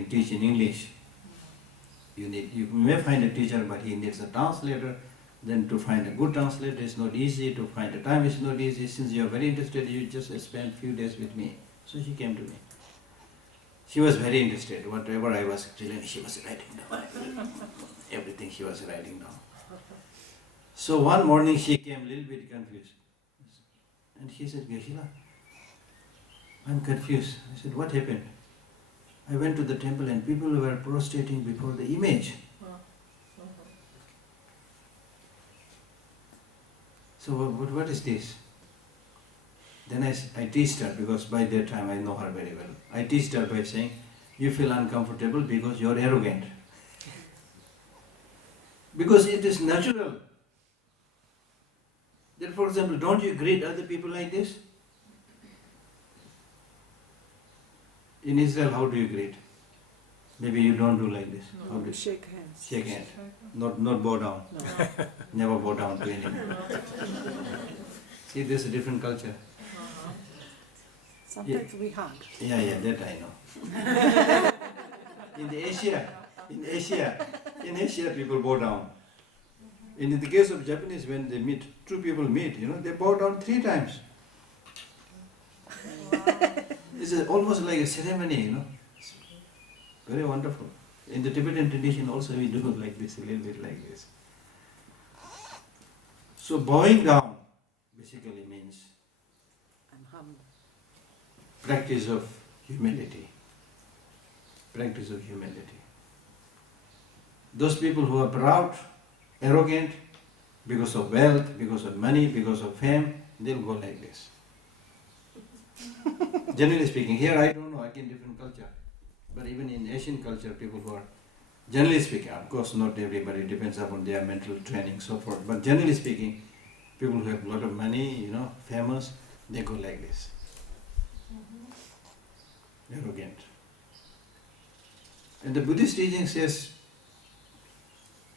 can teach in English. You may find a teacher, but he needs a translator. Then to find a good translator is not easy. To find a time is not easy. Since you are very interested, you just spend few days with me. So she came to me. She was very interested. Whatever I was telling, she was writing down. Everything she was writing down. So one morning she came a little bit confused. And she said, Geshe, I'm confused. I said, what happened? I went to the temple and people were prostrating before the image. So what is this? Then I teased her, because by that time I know her very well. I teased her by saying, you feel uncomfortable because you are arrogant. Because it is natural. Then, for example, don't you greet other people like this? In Israel, how do you greet? Maybe you don't do like this. No, How do you? shake hands. Shake hands. Not bow down. No. Never bow down to anyone. See, there's a different culture. Sometimes we hug. Yeah, that I know. In Asia, people bow down. And in the case of Japanese, when they meet, two people meet, they bow down 3 times. It's almost like a ceremony, Very wonderful. In the Tibetan tradition also we do like this, a little bit like this. So bowing down basically means I'm humble. practice of humility. Practice of humility. Those people who are proud, arrogant, because of wealth, because of money, because of fame, they'll go like this. Generally speaking, here I don't know, again different culture. But even in Asian culture, people who are, generally speaking, of course not everybody, depends upon their mental training, so forth. But generally speaking, people who have a lot of money, famous, they go like this. Arrogant. And the Buddhist teaching says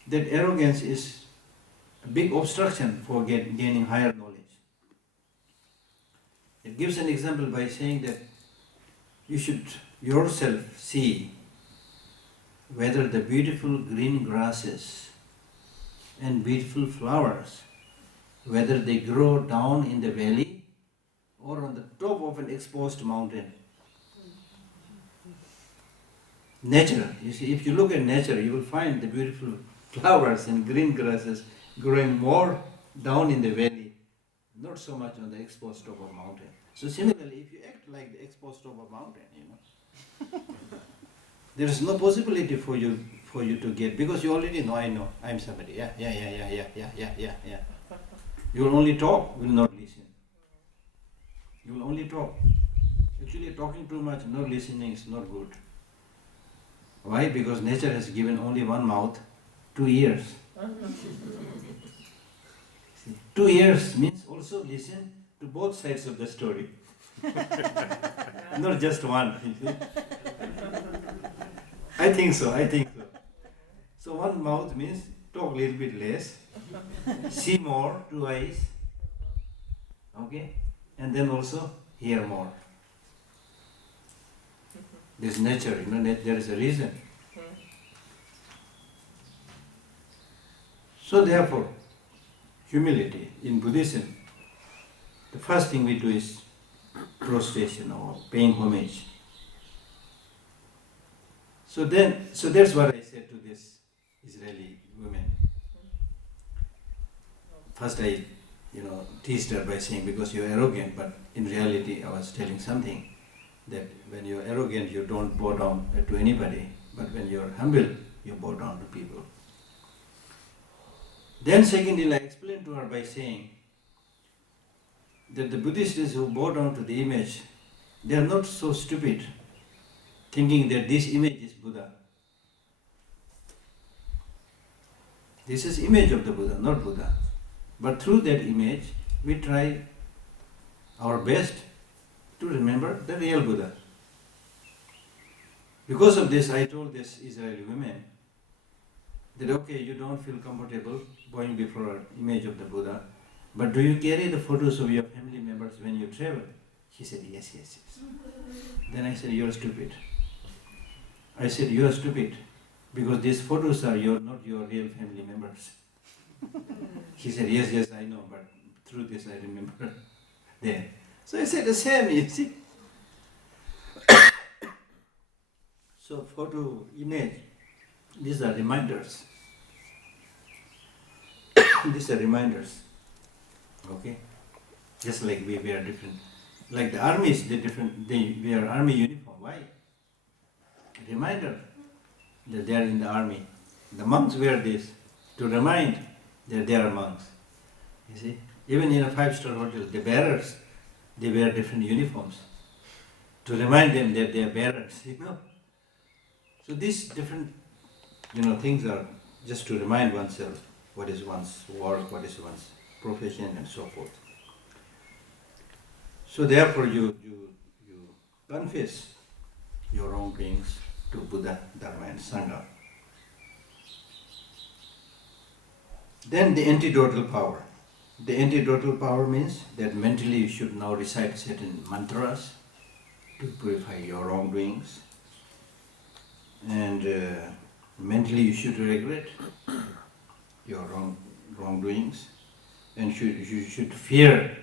that arrogance is a big obstruction for gaining higher knowledge. It gives an example by saying that you should yourself see whether the beautiful green grasses and beautiful flowers, whether they grow down in the valley or on the top of an exposed mountain. Nature, you see, if you look at nature, you will find the beautiful flowers and green grasses growing more down in the valley, not so much on the exposed top of a mountain. So similarly, if you act like the exposed top of a mountain, there is no possibility for you to get, because you already know, I know, I'm somebody, yeah. You will only talk, will not listen. You will only talk. Actually, talking too much, not listening is not good. Why? Because nature has given only one mouth, 2 ears. 2 ears means also listen to both sides of the story. Not just one. You see? I think so. So one mouth means talk a little bit less, see more, 2 eyes, okay, and then also hear more. This nature, there is a reason. So therefore, humility in Buddhism, the first thing we do is prostration or paying homage. So that's what I said to this Israeli woman. First I, teased her by saying, because you're arrogant, but in reality I was telling something, that when you're arrogant you don't bow down to anybody, but when you're humble, you bow down to people. Then secondly, I explained to her by saying that the Buddhists who bow down to the image, they are not so stupid, thinking that this image is Buddha. This is image of the Buddha, not Buddha. But through that image, we try our best to remember the real Buddha. Because of this, I told this Israeli woman that, okay, you don't feel comfortable going before an image of the Buddha, but do you carry the photos of your family members when you travel? She said, yes. Then I said, you're stupid. I said, you are stupid, because these photos are not your real family members. He said, yes, I know, but through this I remember them. So I said the same, you see. So photo, image, these are reminders. These are reminders, okay? Just like we wear different, like the armies, they wear army uniform. Why? Reminder that they are in the army. The monks wear this to remind that they are monks. You see, even in a 5-star hotel, the bearers, they wear different uniforms to remind them that they are bearers. So these different, things are just to remind oneself what is one's work, what is one's profession, and so forth. So therefore, you confess your wrongdoings to Buddha, Dharma, and Sangha. Then the antidotal power. The antidotal power means that mentally you should now recite certain mantras to purify your wrongdoings, and mentally you should regret your wrongdoings, and you should fear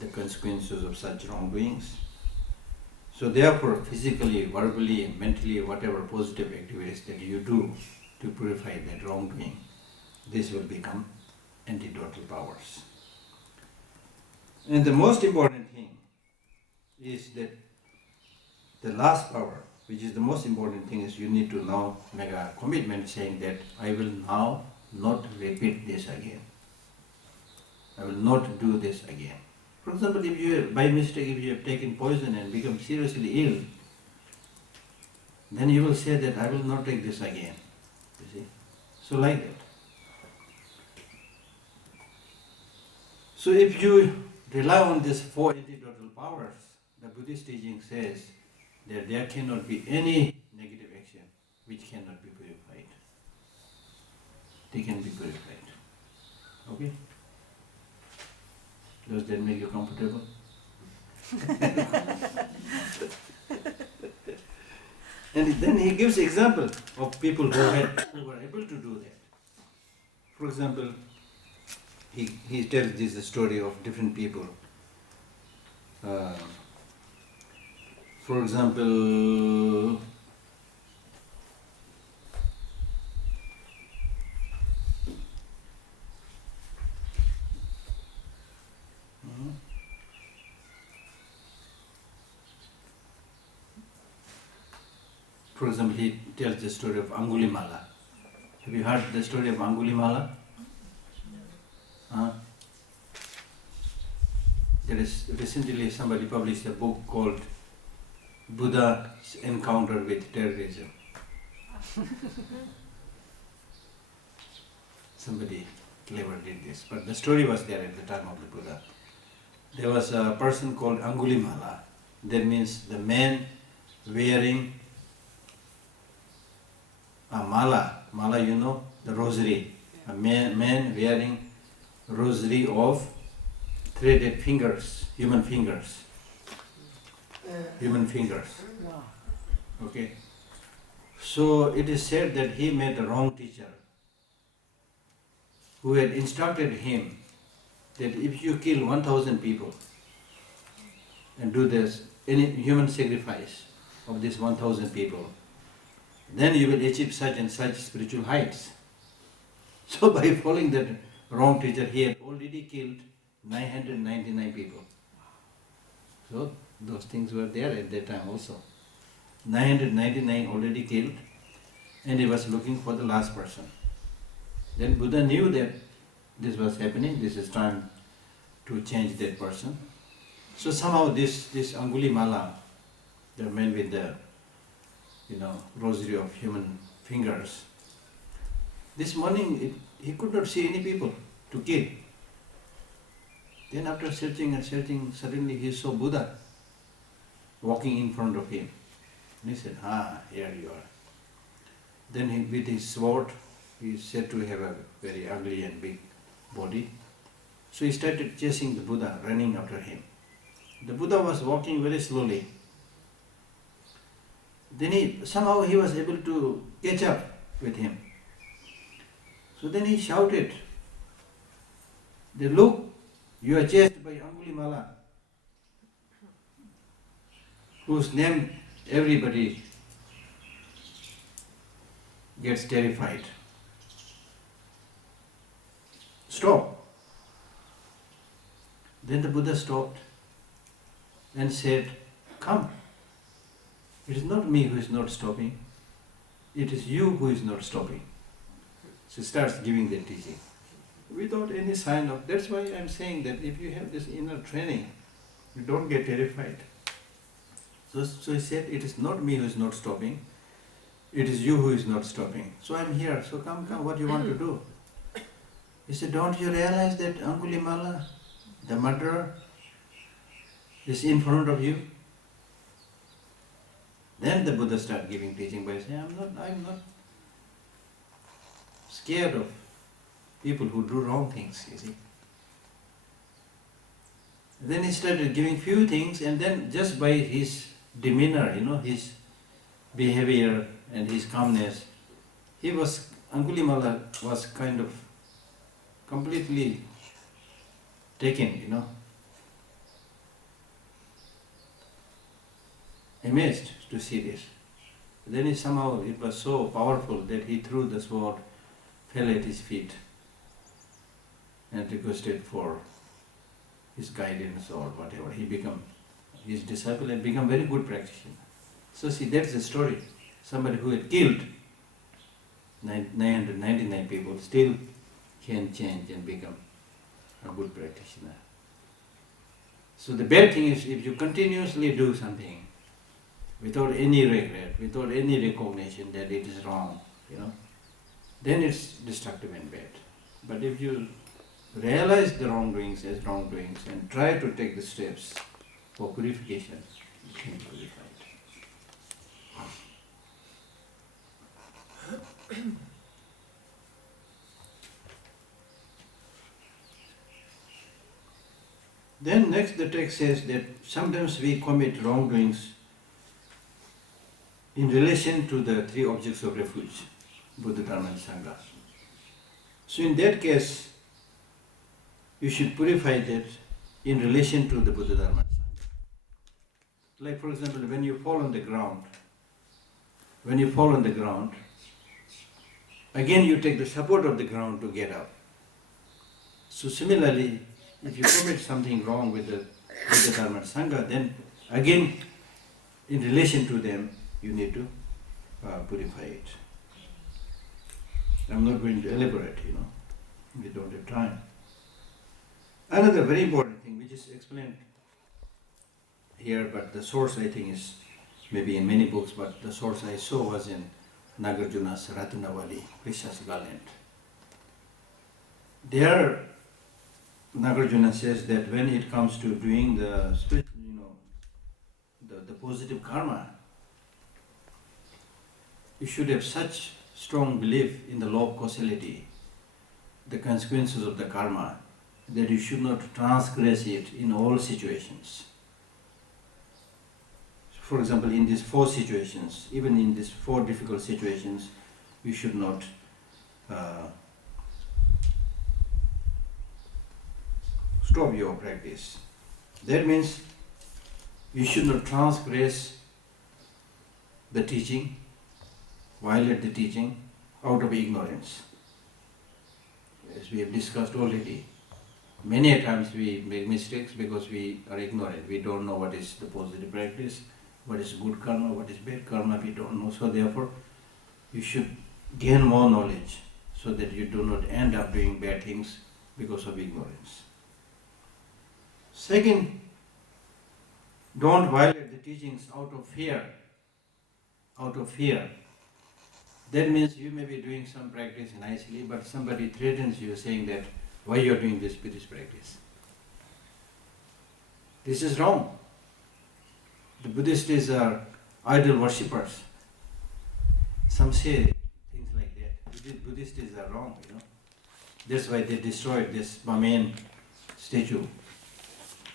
the consequences of such wrongdoings. So therefore, physically, verbally, and mentally, whatever positive activities that you do to purify that wrongdoing, this will become antidotal powers. And the most important thing is that the last power, which is the most important thing, is you need to now make a commitment saying that I will now not repeat this again. I will not do this again. For example, if you, by mistake, if you have taken poison and become seriously ill, then you will say that I will not take this again. You see? So like that. So if you rely on these 4 antidotal powers, the Buddhist teaching says that there cannot be any negative action which cannot be purified. They can be purified. Okay? Does that make you comfortable? And then he gives example of people who were able to do that. For example, he tells this story of different people. For example, he tells the story of Angulimala. Have you heard the story of Angulimala? There is recently somebody published a book called Buddha's Encounter with Terrorism. Somebody clever did this, but the story was there at the time of the Buddha. There was a person called Angulimala. That means the man wearing a mala. Mala, the rosary. A man wearing rosary of threaded fingers, human fingers. Human fingers. Okay. So it is said that he met a wrong teacher who had instructed him that if you kill 1,000 people and do this, any human sacrifice of these 1,000 people, then you will achieve such and such spiritual heights. So by following that wrong teacher, he had already killed 999 people. So those things were there at that time also. 999 already killed, and he was looking for the last person. Then Buddha knew that this was happening, this is time to change that person. So somehow this Angulimala, the man with the rosary of human fingers, this morning he could not see any people to kill. Then after searching and searching, suddenly he saw Buddha walking in front of him. And he said, here you are. Then with his sword, he is said to have a very ugly and big body. So he started chasing the Buddha, running after him. The Buddha was walking very slowly. Then somehow he was able to catch up with him. So then he shouted, "Look, you are chased by Angulimala, whose name everybody gets terrified. Stop." Then the Buddha stopped and said, "Come. It is not me who is not stopping. It is you who is not stopping." So he starts giving the teaching without any sign of. That's why I'm saying that if you have this inner training, you don't get terrified. So he said, "It is not me who is not stopping. It is you who is not stopping. So I'm here. So come, what do you want to do?" He said, "Don't you realize that Angulimala, the murderer, is in front of you?" Then the Buddha started giving teaching by saying, I'm not scared of people who do wrong things, you see. Then he started giving few things, and then just by his demeanor, his behavior and his calmness, Angulimala was kind of completely taken, amazed to see this. Then it was so powerful that he threw the sword, fell at his feet, and requested for his guidance or whatever. He became his disciple and become very good practitioner. So see, that's the story. Somebody who had killed 999 people still can change and become a good practitioner. So the bad thing is, if you continuously do something without any regret, without any recognition that it is wrong, then it's destructive and bad. But if you realize the wrongdoings as wrongdoings and try to take the steps for purification, you can be purified. Then next the text says that sometimes we commit wrongdoings in relation to the three objects of refuge, Buddha, Dharma and Sangha. So in that case, you should purify that in relation to the Buddha, Dharma and Sangha. Like for example, when you fall on the ground, again you take the support of the ground to get up. So similarly, if you commit something wrong with the Dharma and Sangha, then again, in relation to them, you need to purify it. I'm not going to elaborate, we don't have time. Another very important thing, which is explained here, but the source I think is maybe in many books, but the source I saw was in Nagarjuna's Ratnavali, Krishna's Garland. There, Nagarjuna says that when it comes to doing the positive karma, you should have such strong belief in the law of causality, the consequences of the karma, that you should not transgress it in all situations. For example, in these 4 situations, even in these 4 difficult situations, you should not stop your practice. That means you should not transgress the teaching, violate the teaching out of ignorance. As we have discussed already, many a times we make mistakes because we are ignorant. We don't know what is the positive practice, what is good karma, what is bad karma, we don't know. So therefore, you should gain more knowledge so that you do not end up doing bad things because of ignorance. Second, don't violate the teachings out of fear. Out of fear. That means you may be doing some practice nicely, but somebody threatens you saying that, why you are doing this Buddhist practice? This is wrong. The Buddhists are idol worshippers. Some say things like that. Buddhists are wrong, That's why they destroyed this Brahmin statue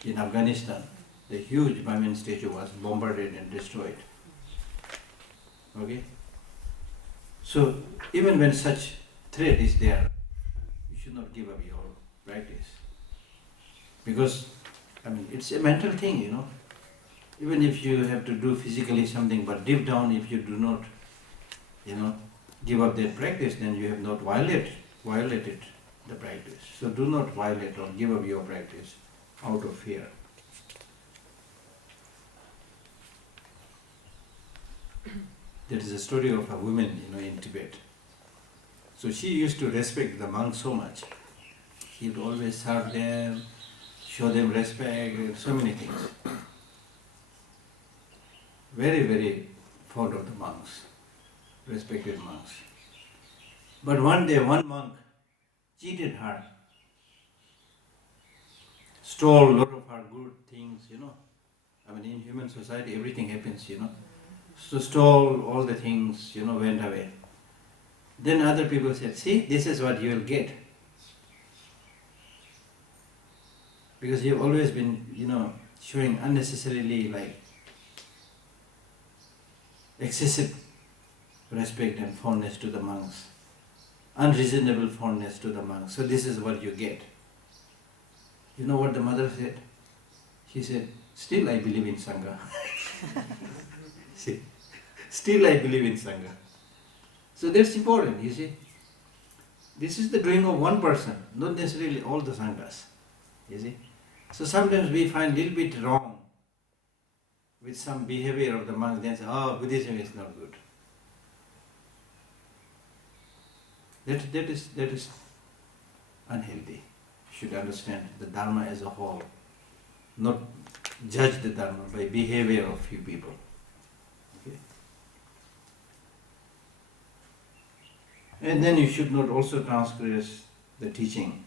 in Afghanistan. The huge Brahmin statue was bombarded and destroyed. Okay? So even when such threat is there, you should not give up your practice. Because, I mean, it's a mental thing, you know. Even if you have to do physically something, but deep down, if you do not, you know, give up that practice, then you have not violated the practice. So do not violate or give up your practice out of fear. That is a story of a woman, you know, in Tibet. So she used to respect the monks so much. She would always serve them, show them respect, and so many things. Very, very fond of the monks, respected monks. But one day, one monk cheated her, stole a lot of her good things, you know. I mean, in human society, everything happens, you know. So stole all the things, you know, went away. Then other people said, see, this is what you will get. Because you have always been, you know, showing unnecessarily like excessive respect and fondness to the monks. Unreasonable fondness to the monks. So this is what you get. You know what the mother said? She said, still I believe in Sangha. See, still I believe in Sangha. So that's important, you see. This is the doing of one person, not necessarily all the Sanghas. You see. So sometimes we find a little bit wrong with some behavior of the monks, then say, oh, Buddhism is not good. That is unhealthy. You should understand the Dharma as a whole, not judge the Dharma by behavior of few people. Okay? And then you should not also transgress the teaching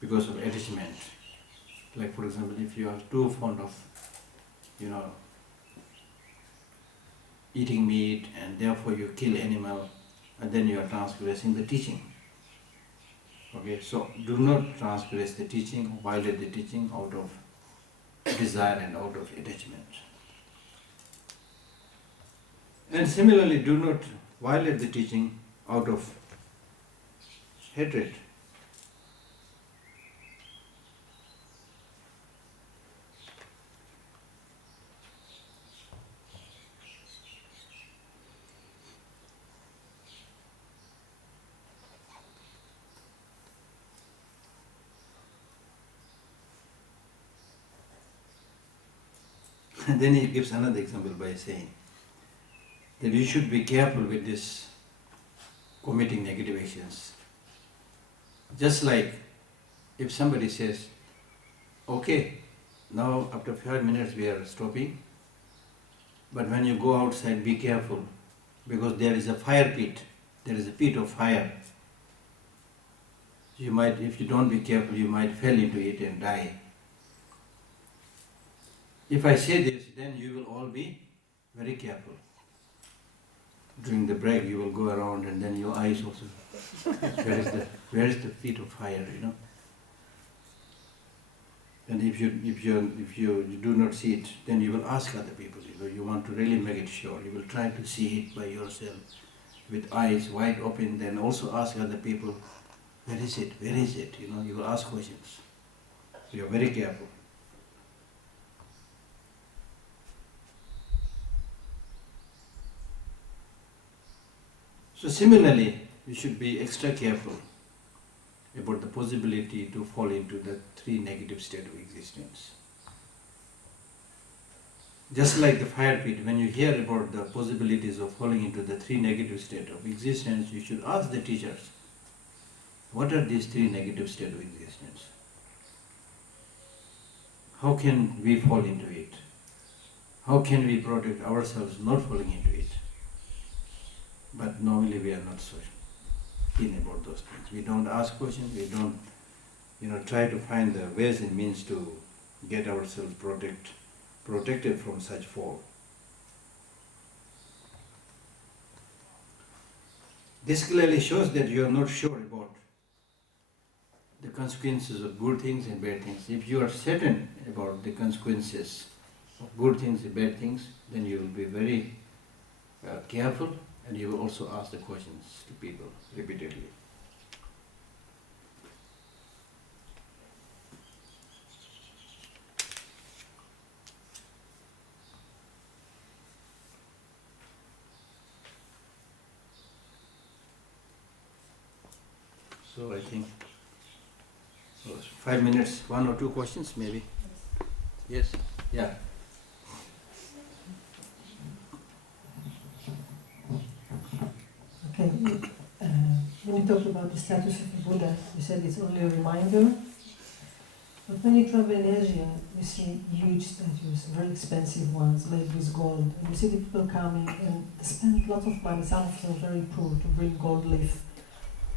because of attachment. Like for example, if you are too fond of, you know, eating meat and therefore you kill animal, and then you are transgressing the teaching. Okay, so do not transgress the teaching, violate the teaching out of desire and out of attachment. And similarly, do not violate the teaching out of hatred. And then he gives another example by saying that you should be careful with this committing negative actions. Just like if somebody says, okay, now after 5 minutes we are stopping, but when you go outside be careful because there is a fire pit, there is a pit of fire. You might, if you don't be careful, you might fall into it and die. If I say this, then you will all be very careful. During the break, you will go around and then your eyes also. Where is the feet of fire, you know? And if you do not see it, then you will ask other people. You know, you want to really make it sure. You will try to see it by yourself with eyes wide open. Then also ask other people, where is it? Where is it? You know, you will ask questions. So you are very careful. So similarly, you should be extra careful about the possibility to fall into the 3 negative states of existence. Just like the fire pit, when you hear about the possibilities of falling into the 3 negative states of existence, you should ask the teachers, what are these 3 negative states of existence? How can we fall into it? How can we protect ourselves not falling into it? But normally we are not so keen about those things. We don't ask questions, we don't, you know, try to find the ways and means to get ourselves protected from such fall. This clearly shows that you are not sure about the consequences of good things and bad things. If you are certain about the consequences of good things and bad things, then you will be very careful, and you will also ask the questions to people repeatedly. So I think 5 minutes, 1 or 2 questions maybe. Yes? Yeah. Okay, when you talk about the status of the Buddha, you said it's only a reminder. But when you travel in Asia, you see huge statues, very expensive ones, made with gold. And you see the people coming and they spend lots of money, some of them very poor, to bring gold leaf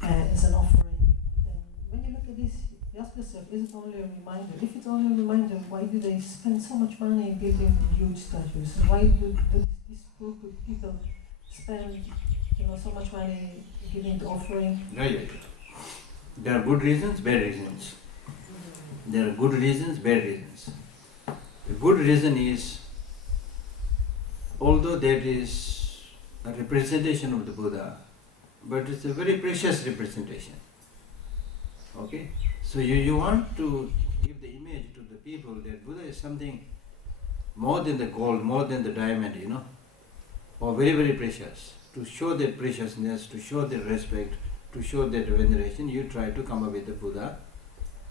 as an offering. And when you look at this, you ask yourself, is it only a reminder? If it's only a reminder, why do they spend so much money building huge statues? And why do these poor people spend so much money giving the offering? Yeah. There are good reasons, bad reasons. There are good reasons, bad reasons. The good reason is, although that is a representation of the Buddha, but it's a very precious representation. Okay? So you want to give the image to the people that Buddha is something more than the gold, more than the diamond, or very, very precious. To show that preciousness, to show that respect, to show that veneration, you try to come up with the Buddha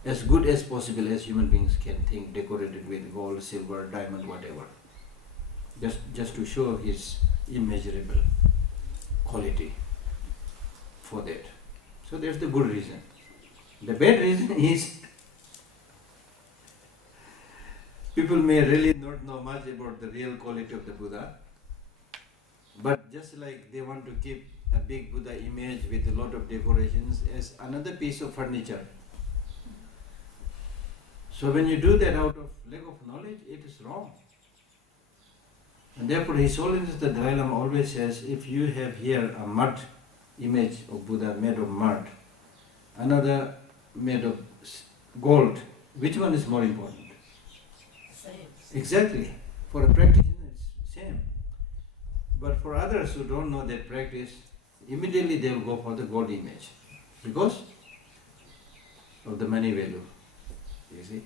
as good as possible as human beings can think, decorated with gold, silver, diamond, whatever. Just to show his immeasurable quality for that. So that's the good reason. The bad reason is people may really not know much about the real quality of the Buddha, but just like they want to keep a big Buddha image with a lot of decorations as another piece of furniture. So when you do that out of lack of knowledge, it is wrong. And therefore His Holiness the Dalai Lama always says, if you have here a mud image of Buddha made of mud, another made of gold, which one is more important? Same. Exactly. For a practitioner it's same. But for others who don't know that practice, immediately they will go for the gold image because of the money value. You see?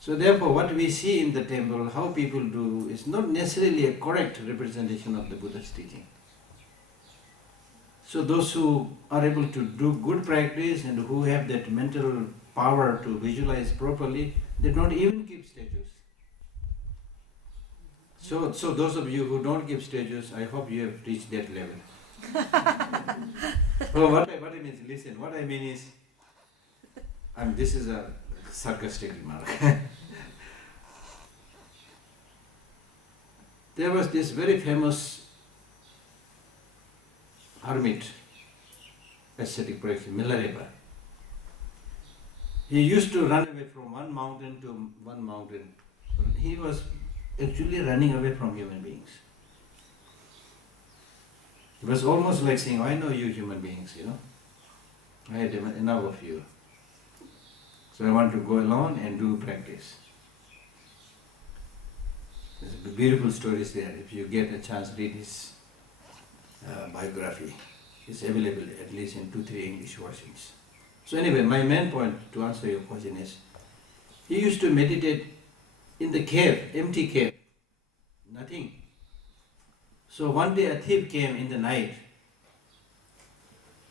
So therefore what we see in the temple, how people do, is not necessarily a correct representation of the Buddha's teaching. So those who are able to do good practice and who have that mental power to visualize properly, they don't even keep statues. So those of you who don't keep statues, I hope you have reached that level. Oh, what I mean is, listen, what I mean is, this is a sarcastic remark. There was this very famous hermit, ascetic practitioner, Milarepa. He used to run away from one mountain to one mountain. He was actually running away from human beings. It was almost like saying, I know you human beings, I had enough of you. So I want to go alone and do practice. There's beautiful stories there. If you get a chance, read his biography. It's available at least in 2-3 English versions. So anyway, my main point to answer your question is, he used to meditate in the cave, empty cave, nothing. So one day a thief came in the night,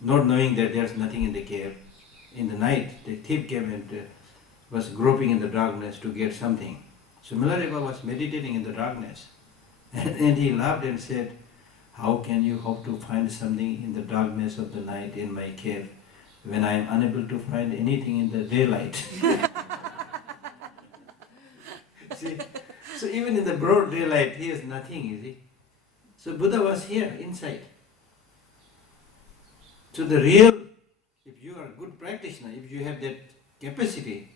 not knowing that there's nothing in the cave. In the night, the thief came and was groping in the darkness to get something. So Milarepa was meditating in the darkness. And he laughed and said, how can you hope to find something in the darkness of the night in my cave when I am unable to find anything in the daylight? See? So even in the broad daylight, he has nothing, you see. So Buddha was here, inside. So the real, if you are a good practitioner, if you have that capacity,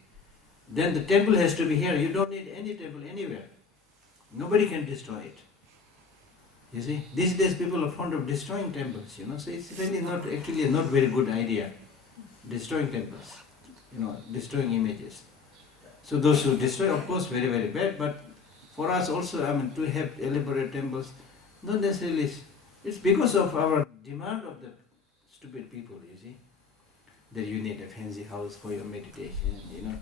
then the temple has to be here. You don't need any temple anywhere. Nobody can destroy it. You see, these days people are fond of destroying temples, so it's really not actually a not very good idea, destroying temples, destroying images. So those who destroy, of course, very, very bad, but for us also, to have elaborate temples, Not necessarily. It's because of our demand of the stupid people, you see. That you need a fancy house for your meditation, you know.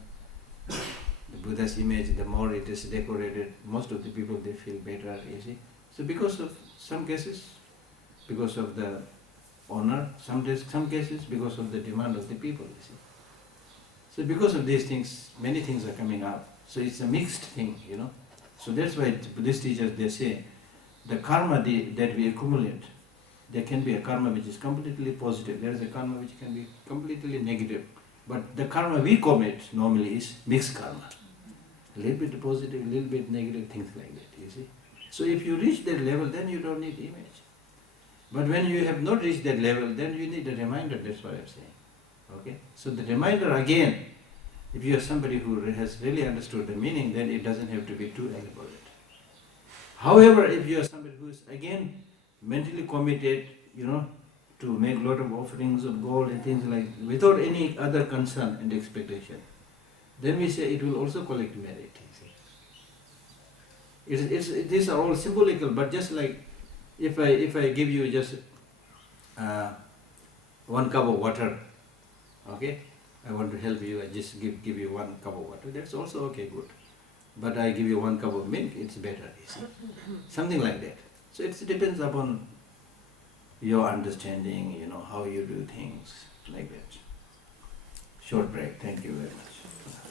The Buddha's image, the more it is decorated, most of the people, they feel better, you see. So because of some cases, because of the honor, some cases because of the demand of the people, you see. So because of these things, many things are coming up. So it's a mixed thing, you know. So that's why Buddhist teachers, they say, the karma that we accumulate, there can be a karma which is completely positive, there is a karma which can be completely negative. But the karma we commit normally is mixed karma. A little bit positive, a little bit negative, things like that, you see. So if you reach that level, then you don't need image. But when you have not reached that level, then you need a reminder, that's what I'm saying. Okay? So the reminder again, if you are somebody who has really understood the meaning, then it doesn't have to be too elaborate. However, if you are somebody who is again mentally committed, you know, to make a lot of offerings of gold and things like that, without any other concern and expectation, then we say it will also collect merit. These are all symbolical, but just like if I give you just 1 cup of water, okay, I want to help you, I just give you 1 cup of water, that's also okay, good. But I give you 1 cup of milk, it's better, you see. Something like that. So it depends upon your understanding, you know, how you do things, like that. Short break, thank you very much.